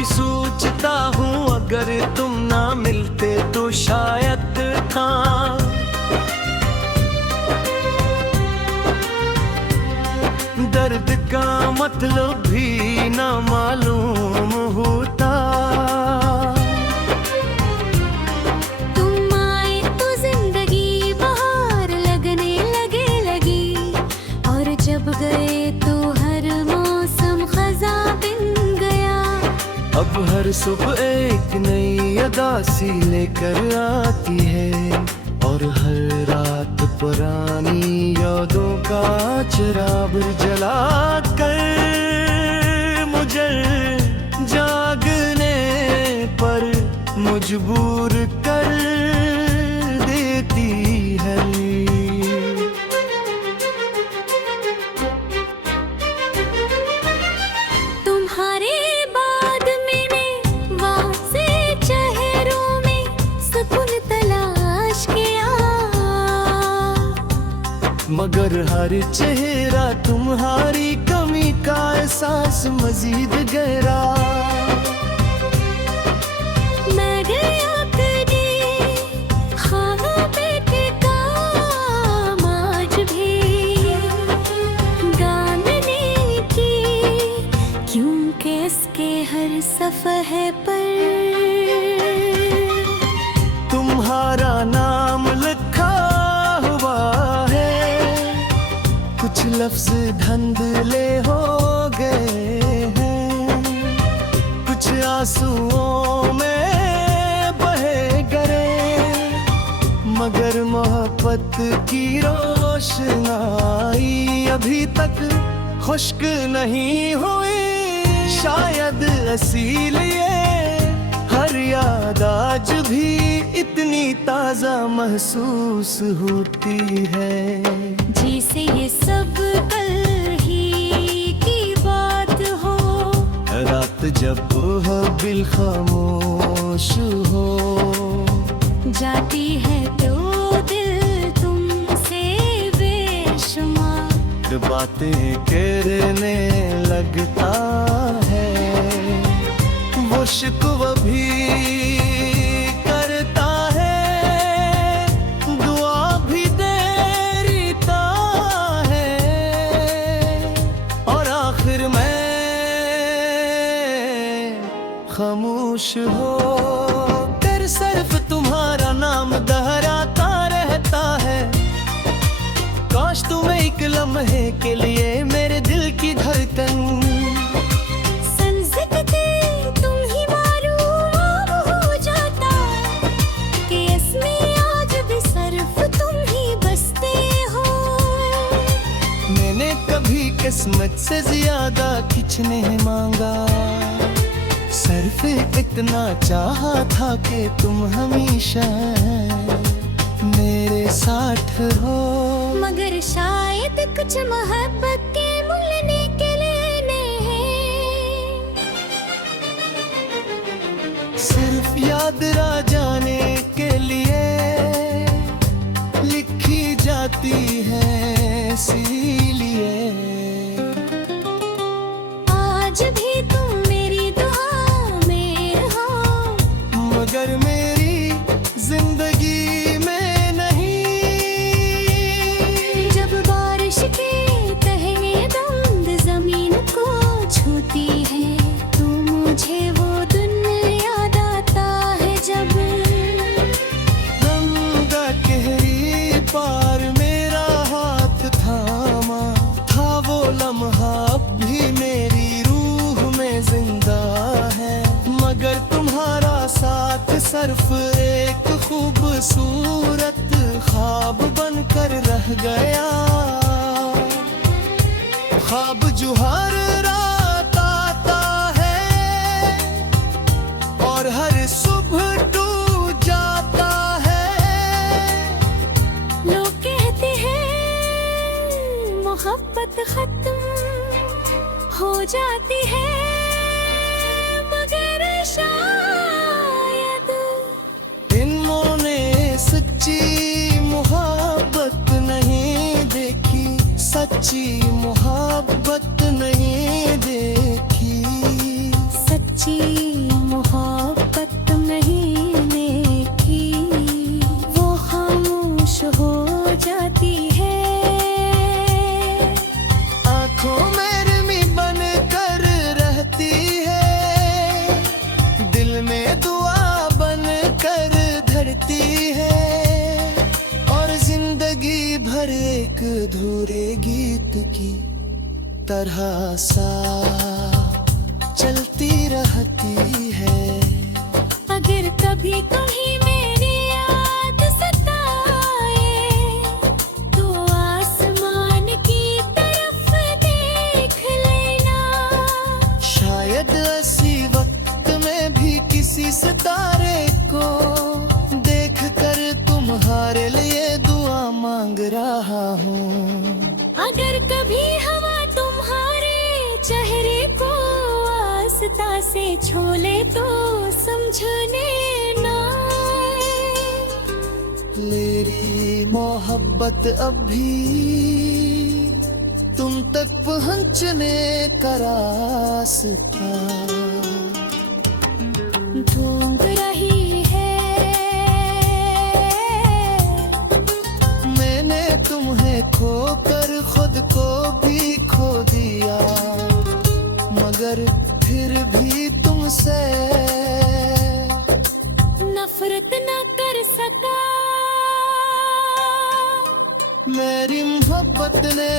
भी सोचता हूँ अगर तुम ना मिलते तो शायद था। दर्द का मतलब भी ना मालूम होता। तुम आए तो जिंदगी बाहर लगने लगी, और जब गए तो हर मौसम खज़ा बिन गया। अब हर सुबह एक नई अदा सी लेकर आती है, और हर रात पुरानी यादों का चिराग जला कर मुझे जागने पर मजबूर कर देती है। तुम्हारे बाद मैंने वासे चेहरों में सुकून तलाश किया, मगर हर चेहरा तुम्हारी कमी का एहसास मजीद गहरा। मैं गया कभी ख्वाबों पे के काम आज भी गाने की, क्योंकि इसके हर सफ़हे पर तुम्हारा नाम लिखा हुआ है। कुछ लफ्ज धंधले हो गए हैं, कुछ आंसुओं में बहे गए, मगर मोहब्बत की रोशनाई अभी तक खुश्क नहीं हुई। शायद इसीलिए हर याद आज भी इतनी ताजा महसूस होती है। जैसे ये सब कल ही की बात हो, रात जब बिल खामोश हो, जाती है तो दिल तुमसे बेशुमार बातें करने लगता है। वो शिकवा भी करता है, दुआ भी देता है, और आखिर में खामोश हो कर सिर्फ तुम्हारा नाम दोहराता रहता है। काश तुम एक लम्हे के लिए मेरे दिल की धड़कन संजकते तुम ही मालूम हो जाता, कि इसमें आज भी सिर्फ तुम ही बसते हो। मैंने कभी किस्मत से ज्यादा कुछ नहीं मांगा, सिर्फ इतना चाहा था कि तुम हमेशा मेरे साथ हो। मगर शायद कुछ मोहब्बत के मूल्य के लेने हैं, सिर्फ याद रह जाने के लिए लिखी जाती है। इसीलिए आज भी तुम मेरी दुआ में हो, मगर मेरी जिंदगी में नहीं। जब बारिश के तहे बूंद जमीन को छूती है, तो मुझे वो दिन याद आता है जब गंगा कहरी पार मेरा हाथ थामा था। वो लम्हा अब भी मेरी रूह में जिंदा है, मगर तुम्हारा साथ सिर्फ एक खूबसूरत ख्वाब बनकर रह गया। ख्वाब जो हर रात आता है, और हर सुबह टूट जाता है। लोग कहते हैं मोहब्बत खत्म हो जाती है, मगर शायद इनों ने सच्ची मोहब्बत नहीं देखी, सच्ची मोहब्बत नहीं देखी। सच्ची की तरह सा चलती रहती है। अगर कभी कहीं मेरी याद सताए तो आसमान की तरफ देख लेना। शायद ऐसी वक्त में भी किसी सितारे को देख कर तुम्हारे लिए दुआ मांग रहा हूँ। अगर कभी हवा तुम्हारे चेहरे को आस्था से छोले तो समझने ना। मेरी मोहब्बत अब भी तुम तक पहुंचने का रास्ता ढूंढ रही है। मैंने तुम्हें खोकर खुद को भी खो दिया, मगर फिर भी तुमसे नफरत न कर सका। मेरी मोहब्बत ने